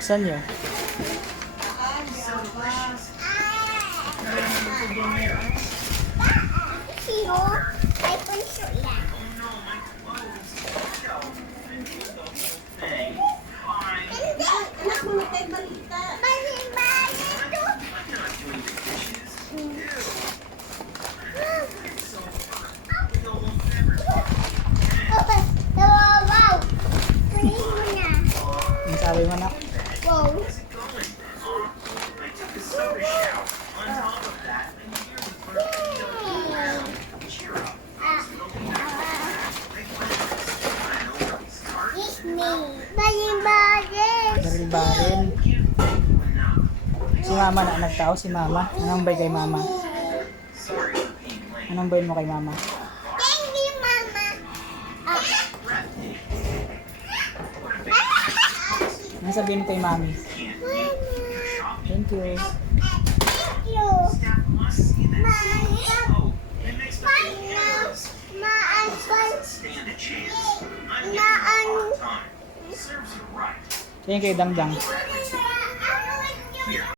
Buksan nyo. Ang sabi mo na. Baril-baril. Si mama na nagtao, si mama. Anong bay kay mama? Anong bay mo kay mama? Thank you, Mama. Anong sabihin mo kay mami? Thank you. Thank you. Thank you, Dangdang.